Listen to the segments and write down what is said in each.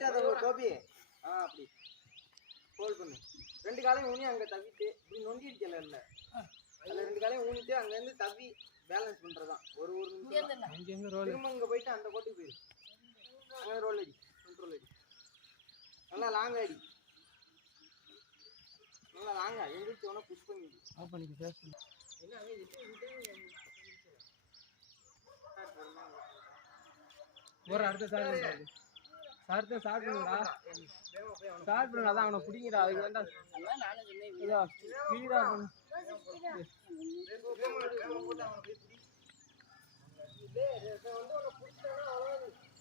போயிட்டு அதை கோபி அப்படி ஹோல்ட் பண்ணு. 2 காலையும் ஊனி அங்கே தவிட்டு இப்படி நொண்டிடுச்சல இல்லை அதில் 2 காலையும் ஊனிட்டு அங்கேருந்து தவி பேலன்ஸ் பண்ணுறதான் ஒரு நிமிஷம். திரும்ப இங்கே போயிட்டு அந்த கோட்டுக்கு போயிடு. அங்கே ரோல் அடி, கண்ட்ரோல் அடி, நல்லா லாங் அடி, நல்லா லாங்கா எந்திரிச்சு உடனே புஷ் பண்ணிடு. ஆஃப் பண்ணிட்டு பேசு. என்ன அங்கே ஒரு அடுத்த சார் ஸ்டார்ட் பண்ணுடா. ஸ்டார்ட் பண்ணா தான் அவனை பிடிங்கடா. அதுக்கு வேண்டாம் நானே சொன்னேன். ஸ்பீடா பண்ணு.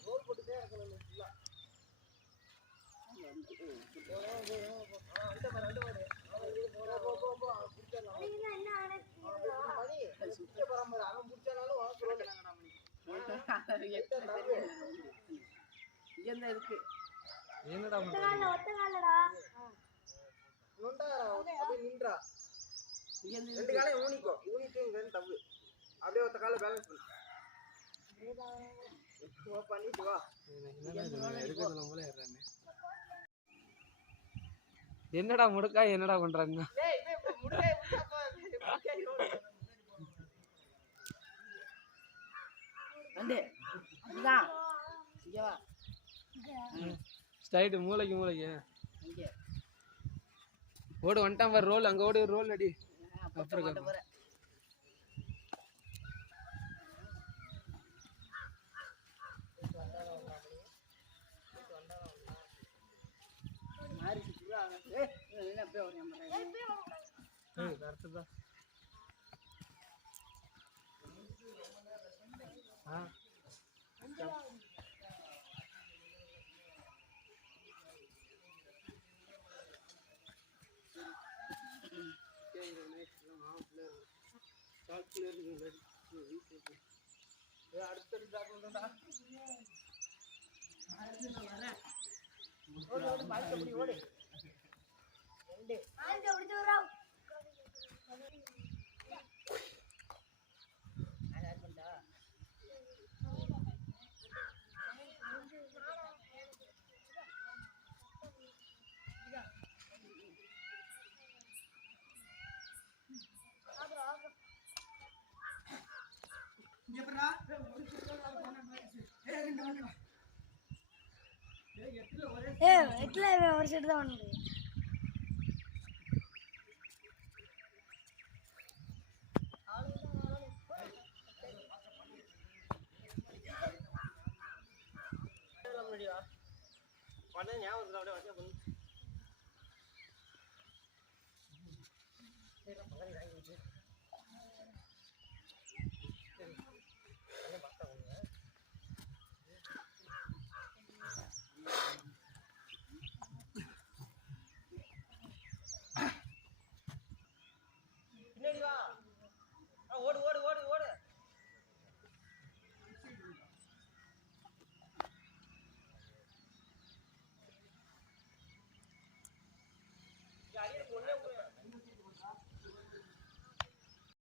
ரோல் போட்டுட்டே இருக்கணும். என்னடா நின்றா 2 காலையும் ஊனிக்கோ. ஊனிட்டு இங்க தப்பு அப்படியே ஒத்த கால பேலன்ஸ் பண்ணு. பண்ணிட்டு வா. என்னடா முடுக்கா என்னடா பண்றாங்க? ஸ்ட்ரைட் மூளைக்கு ஓடு வந்துட்டான் பாரு. ரோல் அங்க ஓடு, ரோல் அடி. அப்புறம் ஒரு செட் தான் ஒன்று. பண்ண ஞாபகம் அப்படியே வச்சா பண்ணு.